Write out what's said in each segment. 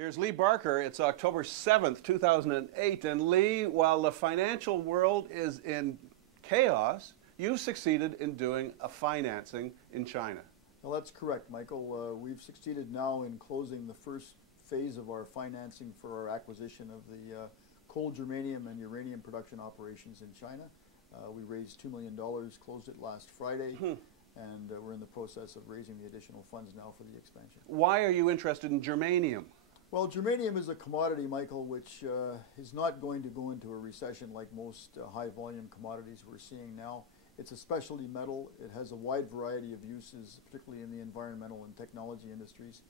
Here's Lee Barker. It's October 7th, 2008. And Lee, while the financial world is in chaos, you've succeeded in doing a financing in China. Well, that's correct, Michael. We've succeeded now in closing the first phase of our financing for our acquisition of the coal germanium and uranium production operations in China. We raised $2 million, closed it last Friday, and we're in the process of raising the additional funds now for the expansion. Why are you interested in germanium? Well, germanium is a commodity, Michael, which is not going to go into a recession like most high-volume commodities we're seeing now. It's a specialty metal. It has a wide variety of uses, particularly in the environmental and technology industries.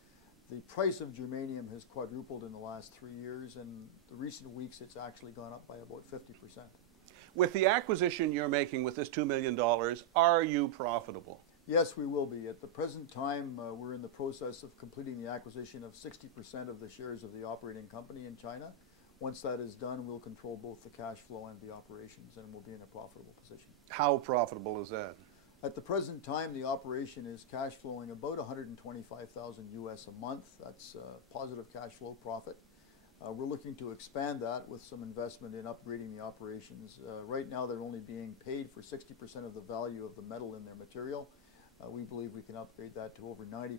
The price of germanium has quadrupled in the last 3 years, and the recent weeks it's actually gone up by about 50%. With the acquisition you're making with this $2 million, are you profitable? Yes, we will be. At the present time, we're in the process of completing the acquisition of 60% of the shares of the operating company in China. Once that is done, we'll control both the cash flow and the operations, and we'll be in a profitable position. How profitable is that? At the present time, the operation is cash flowing about $125,000 US a month. That's positive cash flow profit. We're looking to expand that with some investment in upgrading the operations. Right now, they're only being paid for 60% of the value of the metal in their material. We believe we can upgrade that to over 90%.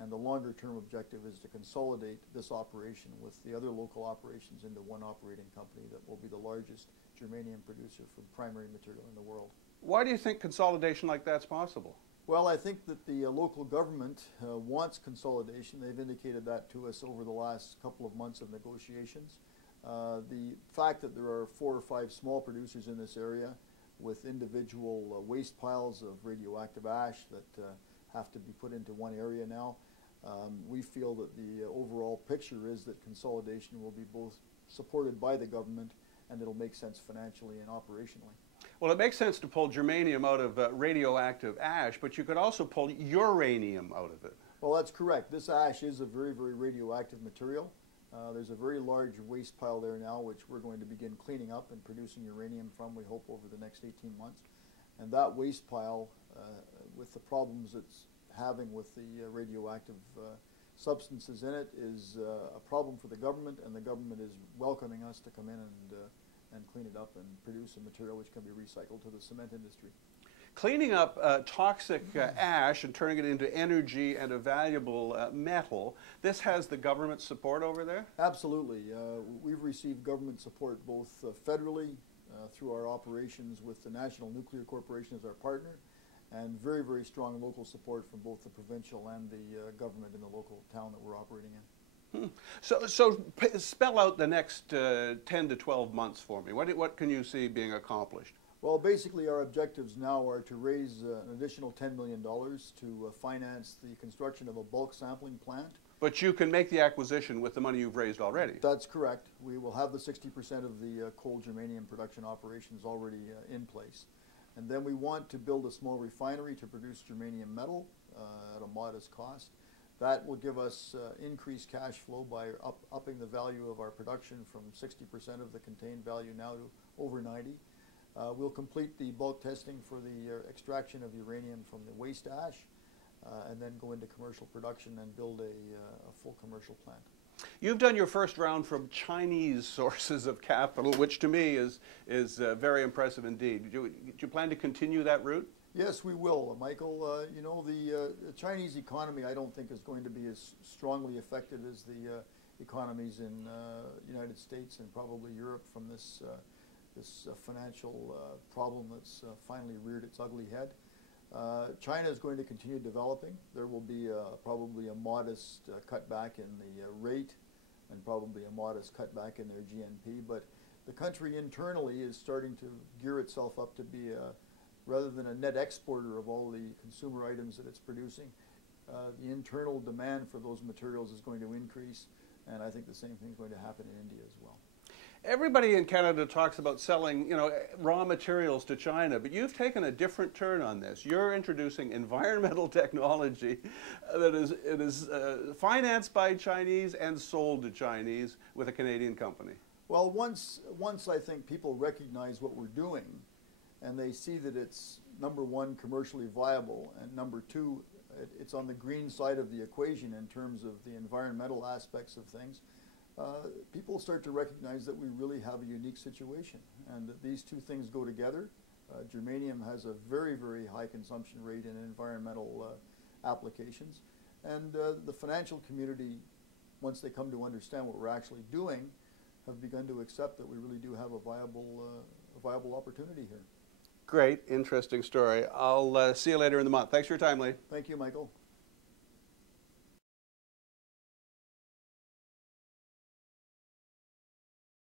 And the longer term objective is to consolidate this operation with the other local operations into one operating company that will be the largest germanium producer for primary material in the world. Why do you think consolidation like that's possible? Well, I think that the local government wants consolidation. They've indicated that to us over the last couple of months of negotiations. The fact that there are 4 or 5 small producers in this area with individual waste piles of radioactive ash that have to be put into one area now, we feel that the overall picture is that consolidation will be both supported by the government and it'll make sense financially and operationally. Well, it makes sense to pull germanium out of radioactive ash, but you could also pull uranium out of it. Well, that's correct. This ash is a very, very radioactive material. There's a very large waste pile there now, which we're going to begin cleaning up and producing uranium from, we hope, over the next 18 months. And that waste pile, with the problems it's having with the radioactive substances in it, is a problem for the government, and the government is welcoming us to come in and clean it up and produce a material which can be recycled to the cement industry. Cleaning up toxic ash and turning it into energy and a valuable metal, this has the government support over there? Absolutely. We've received government support both federally through our operations with the National Nuclear Corporation as our partner, and very, very strong local support from both the provincial and the government in the local town that we're operating in. So spell out the next 10 to 12 months for me. What can you see being accomplished? Well, basically our objectives now are to raise an additional $10 million to finance the construction of a bulk sampling plant. But you can make the acquisition with the money you've raised already. That's correct. We will have the 60% of the coal germanium production operations already in place. And then we want to build a small refinery to produce germanium metal at a modest cost. That will give us increased cash flow by upping the value of our production from 60% of the contained value now to over 90. We'll complete the bulk testing for the extraction of uranium from the waste ash, and then go into commercial production and build a full commercial plant. You've done your first round from Chinese sources of capital, which to me is very impressive indeed. Do you plan to continue that route? Yes, we will, Michael. You know, the Chinese economy, I don't think, is going to be as strongly affected as the economies in the United States and probably Europe from this financial problem that's finally reared its ugly head. China is going to continue developing. There will be probably a modest cutback in the rate and probably a modest cutback in their GNP, but the country internally is starting to gear itself up to be rather than a net exporter of all the consumer items that it's producing, the internal demand for those materials is going to increase, and I think the same thing is going to happen in India as well. Everybody in Canada talks about selling, raw materials to China, but you've taken a different turn on this. You're introducing environmental technology that is financed by Chinese and sold to Chinese with a Canadian company. Well, once I think people recognize what we're doing, and they see that it's number one, commercially viable, and number two, it's on the green side of the equation in terms of the environmental aspects of things, people start to recognize that we really have a unique situation, and that these two things go together. Germanium has a very, very high consumption rate in environmental applications, and the financial community, once they come to understand what we're actually doing, have begun to accept that we really do have a viable opportunity here. Great, interesting story. I'll see you later in the month. Thanks for your time, Lee. Thank you, Michael.